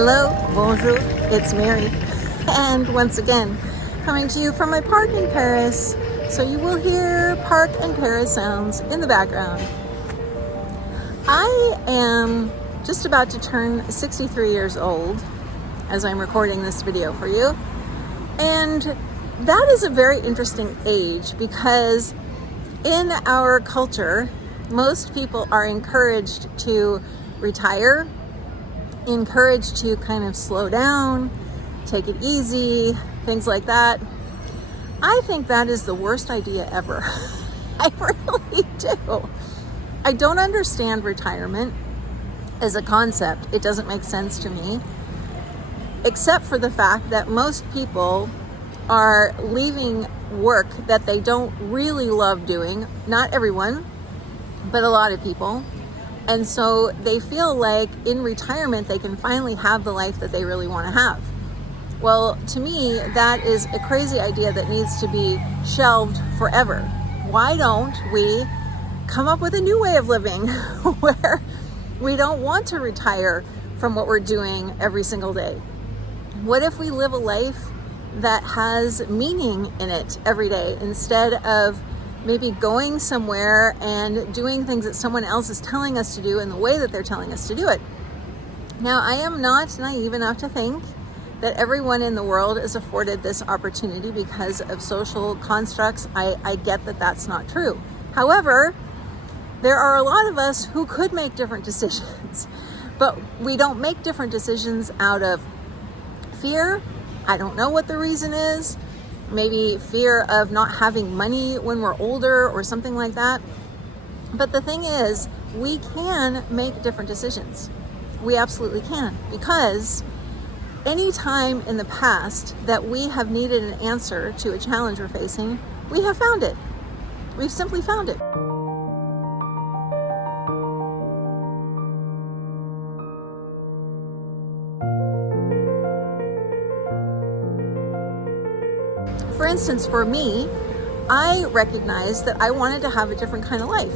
Hello, bonjour, it's Mary, and once again, coming to you from my park in Paris, so you will hear park and Paris sounds in the background. I am just about to turn 63 years old as I'm recording this video for you, and that is a very interesting age because in our culture, most people are encouraged to retire, encouraged to kind of slow down, take it easy, things like that. I think that is the worst idea ever. I really do. I don't understand retirement as a concept. It doesn't make sense to me, except for the fact that most people are leaving work that they don't really love doing. Not everyone, but a lot of people. And so they feel like in retirement, they can finally have the life that they really want to have. Well, to me, that is a crazy idea that needs to be shelved forever. Why don't we come up with a new way of living where we don't want to retire from what we're doing every single day? What if we live a life that has meaning in it every day instead of maybe going somewhere and doing things that someone else is telling us to do in the way that they're telling us to do it? Now, I am not naive enough to think that everyone in the world is afforded this opportunity because of social constructs. I get that that's not true. However, there are a lot of us who could make different decisions, but we don't make different decisions out of fear. I don't know what the reason is. Maybe fear of not having money when we're older or something like that. But the thing is, we can make different decisions. We absolutely can, because any time in the past that we have needed an answer to a challenge we're facing, we have found it. We've simply found it. For instance, for me, I recognized that I wanted to have a different kind of life.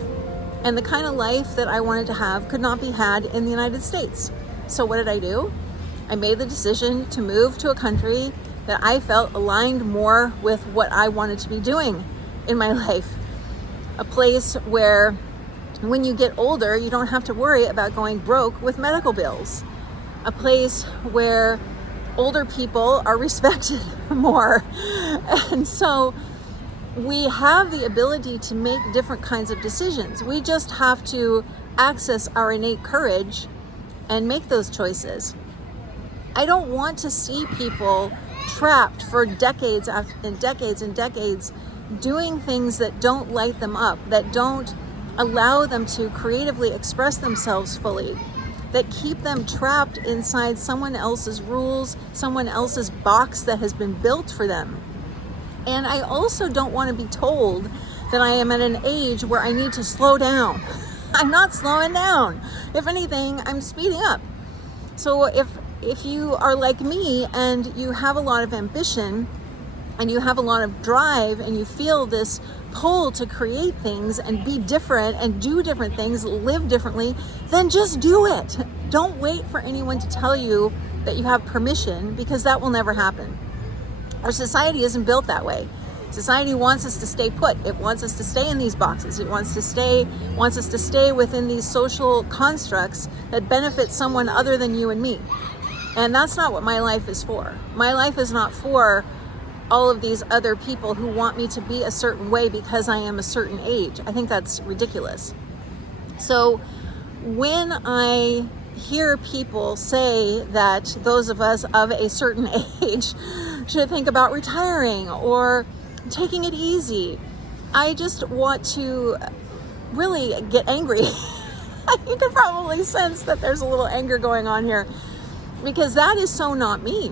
And the kind of life that I wanted to have could not be had in the United States. So what did I do? I made the decision to move to a country that I felt aligned more with what I wanted to be doing in my life. A place where when you get older, you don't have to worry about going broke with medical bills. A place where older people are respected more. And so we have the ability to make different kinds of decisions. We just have to access our innate courage and make those choices. I don't want to see people trapped for decades and decades and decades doing things that don't light them up, that don't allow them to creatively express themselves fully, that keep them trapped inside someone else's rules, someone else's box that has been built for them. And I also don't want to be told that I am at an age where I need to slow down. I'm not slowing down. If anything, I'm speeding up. So if you are like me and you have a lot of ambition and you have a lot of drive and you feel this pull to create things and be different and do different things, live differently, then just do it. Don't wait for anyone to tell you that you have permission, because that will never happen. Our society isn't built that way. Society wants us to stay put. It wants us to stay in these boxes. It wants us to stay within these social constructs that benefit someone other than you and me. And that's not what my life is for. My life is not for all of these other people who want me to be a certain way because I am a certain age. I think that's ridiculous. So when I hear people say that those of us of a certain age should think about retiring or taking it easy, I just want to really get angry. You can probably sense that there's a little anger going on here, because that is so not me.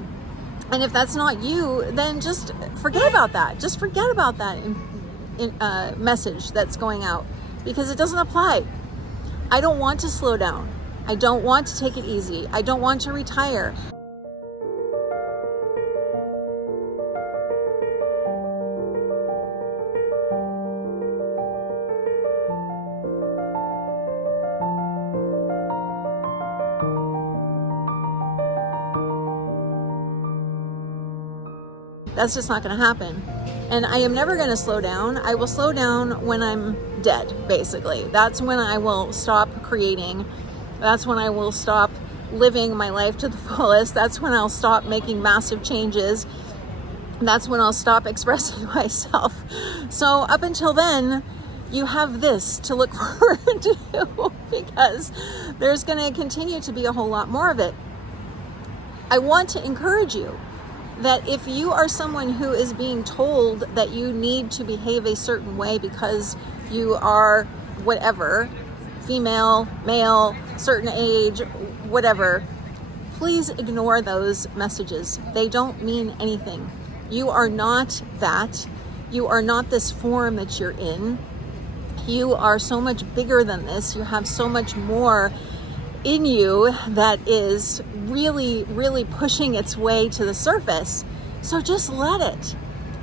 And if that's not you, then just forget about that. Just forget about that message that's going out, because it doesn't apply. I don't want to slow down. I don't want to take it easy. I don't want to retire. That's just not going to happen. And I am never going to slow down. I will slow down when I'm dead, basically. That's when I will stop creating. That's when I will stop living my life to the fullest. That's when I'll stop making massive changes. That's when I'll stop expressing myself. So up until then, you have this to look forward to, because there's going to continue to be a whole lot more of it. I want to encourage you that if you are someone who is being told that you need to behave a certain way because you are whatever, female, male, certain age, whatever, please ignore those messages. They don't mean anything. You are not that. You are not this form that you're in. You are so much bigger than this. You have so much more in you that is really, really pushing its way to the surface. So just let it.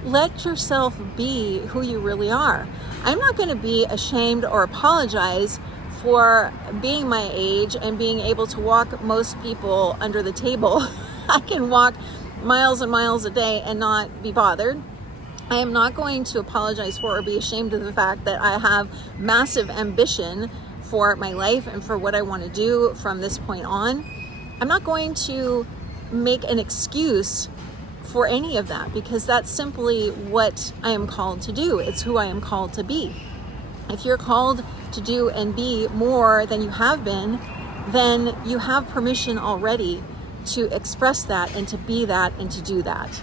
Let yourself be who you really are. I'm not going to be ashamed or apologize for being my age and being able to walk most people under the table. I can walk miles and miles a day and not be bothered. I am not going to apologize for or be ashamed of the fact that I have massive ambition for my life and for what I want to do from this point on. I'm not going to make an excuse for any of that, because that's simply what I am called to do. It's who I am called to be. If you're called to do and be more than you have been, then you have permission already to express that and to be that and to do that.